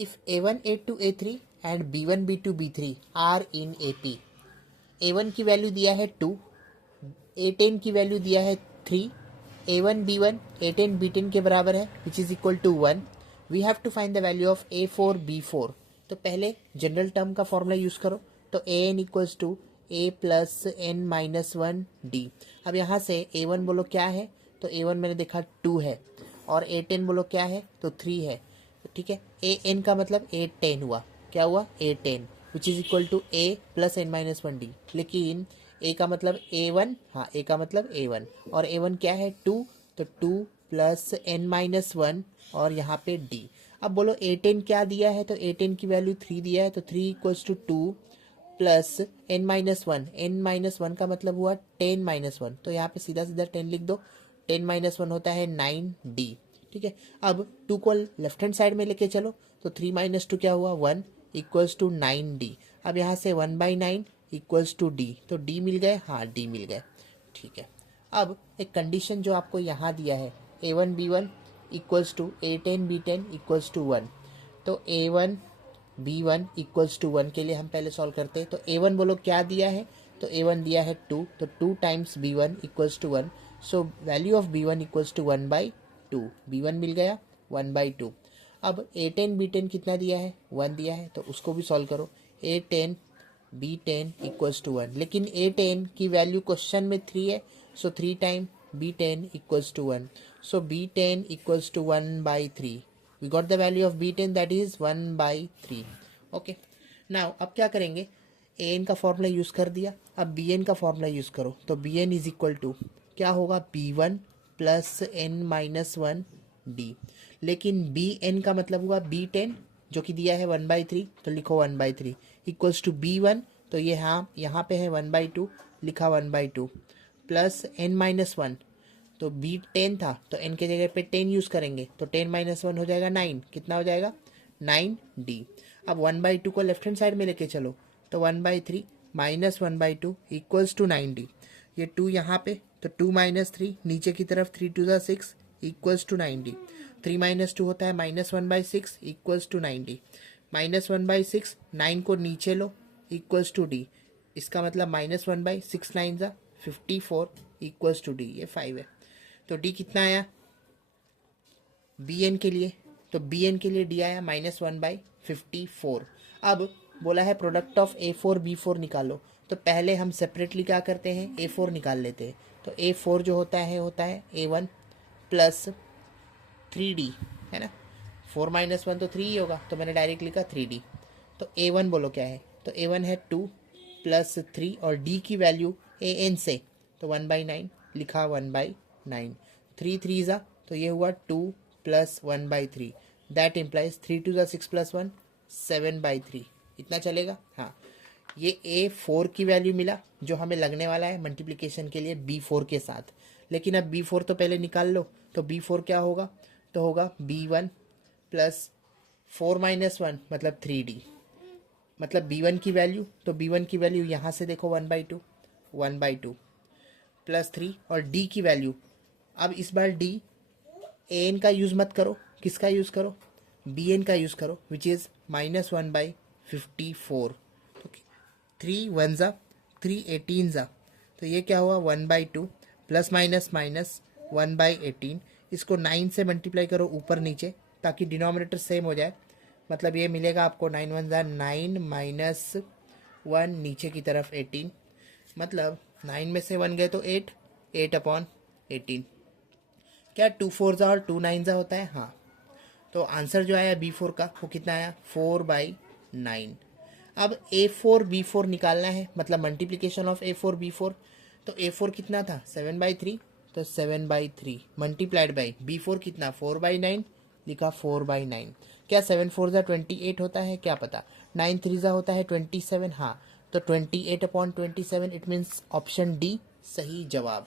If A1 A2 A3 and B1 B2 B3 are in AP, A1 की value दिया है 2, A10 की value दिया है 3, A1 B1 A10 B10 के बराबर है which is equal to 1. We have to find the value of A4 B4. तो पहले जनरल टर्म का फॉर्मूला यूज करो. तो AN equals to A plus N minus 1 D. अब यहाँ से A1 बोलो क्या है, तो A1 मैंने देखा 2 है, और A10 बोलो क्या है, तो 3 है. ठीक है, AN का मतलब A10 हुआ. क्या हुआ, A10 which is equal to A plus N minus 1 D. लेकिन A का मतलब A1, हाँ A का मतलब A1, और A1 क्या है 2, तो 2 प्लस N माइनस 1 और यहाँ पे D. अब बोलो A10 क्या दिया है, तो A10 की वैल्यू 3 दिया है, तो 3 equals to 2 plus N minus 1. N minus 1 का मतलब हुआ 10 माइनस 1, तो यहाँ पे सीधा सीधा 10 लिख दो. 10 माइनस 1 होता है 9D. ठीक है, अब 2 को लेफ्ट हैंड साइड में लेके चलो, तो 3 माइनस 2 क्या हुआ 1 इक्वल्स टू 9D. अब यहाँ से 1/9 इक्वल्स टू D, तो D मिल गए, हाँ D मिल गए. ठीक है, अब एक कंडीशन जो आपको यहाँ दिया है, A1 B1 equals to A10 B10 equals to 1. तो A1 B1 इक्वल्स टू 1 के लिए हम पहले सॉल्व करते हैं. तो A1 बोलो क्या दिया है, तो A1 दिया है 2, तो 2 times B1 equals to 1. So value of B1 equals to 1/2. B1 मिल गया 1/2. अब A10 B10 कितना दिया है, 1 दिया है, तो उसको भी सॉल्व करो. A10 B10 इक्वल्स टू 1, लेकिन A10 की वैल्यू क्वेश्चन में 3 है, so 3 time B10 equals to 1. So B10 equals to 1/3. We got the value of B10 that is 1/3. Okay, now अब क्या करेंगे, AN का फॉर्मूला यूज कर दिया, अब BN का फॉर्मूला यूज करो. तो BN इज इक्वल टू क्या होगा, B1 plus N minus 1 D. लेकिन BN का मतलब हुआ B10 जो कि दिया है 1/3, तो लिखो 1/3 इक्वल्स टू B1, तो ये हाँ यहाँ पे है 1/2, लिखा 1/2 प्लस N माइनस 1. तो B10 था, तो N के जगह पे 10 यूज़ करेंगे, तो 10 माइनस 1 हो जाएगा 9. कितना हो जाएगा 9D. अब 1/2 को लेफ्ट हैंड साइड में लेके चलो, तो 1/3 माइनस 1/2 इक्वल्स टू 9D. ये 2 यहाँ पे, तो 2 माइनस 3 नीचे की तरफ, 3 2 6 इक्वल्स टू 9D. 3 माइनस 2 होता है -1/6 इक्वल्स टू 9D. -1/6, 9 को नीचे लो इक्वल्स टू D. इसका मतलब -1/6 9 ज़ा 54 इक्वल्स टू D. ये 5 है, तो D कितना आया BN के लिए, तो BN के लिए D आया -1/54. अब बोला है प्रोडक्ट ऑफ A4 B4 निकालो, तो पहले हम सेपरेटली क्या करते हैं, A4 निकाल लेते हैं. तो A4 जो होता है A1 प्लस 3D, है ना. 4 माइनस 1 तो 3 ही होगा, तो मैंने डायरेक्ट लिखा 3D. तो A1 बोलो क्या है, तो A1 है 2 प्लस 3, और D की वैल्यू AN से, तो 1/9 लिखा 1/9. 3 3 ज़ा, तो ये हुआ 2 प्लस 1/3. दैट इम्प्लाइज 3 2 ज़ा 6 प्लस 1 7/3. इतना चलेगा, हाँ. ये A4 की वैल्यू मिला जो हमें लगने वाला है मल्टीप्लिकेशन के लिए B4 के साथ. लेकिन अब B4 तो पहले निकाल लो, तो B4 क्या होगा, तो होगा B1 प्लस 4 माइनस 1 मतलब 3D. मतलब B1 की वैल्यू, तो B1 की वैल्यू यहाँ से देखो 1/2 प्लस 3, और D की वैल्यू, अब इस बार D AN का यूज़ मत करो, किसका यूज़ करो, BN का यूज़ करो, विच इज़ -1/54. 3 1 ज़ा 3 18 ज़ा, तो ये क्या हुआ 1/2 प्लस माइनस माइनस 1/18. इसको 9 से मल्टीप्लाई करो ऊपर नीचे, ताकि डिनोमिनेटर सेम हो जाए. मतलब ये मिलेगा आपको 9 1 ज़ा 9 माइनस 1 नीचे की तरफ 18. मतलब 9 में से 1 गए तो 8, 8/18. क्या 2 4 ज़ा और 2 9 ज़ा होता है, हाँ. तो आंसर जो आया B4 का वो कितना आया 4/9. अब A4 B4 निकालना है, मतलब मल्टीप्लिकेशन ऑफ A4 B4. तो A4 कितना था 7/3, तो 7/3 मल्टीप्लाइड बाई B4 कितना 4/9, लिखा 4/9. क्या 7 4 ज़ा 28 होता है, क्या पता. 9 3 ज़ा होता है 27, हाँ. तो 28/27, इट मीन्स ऑप्शन D सही जवाब.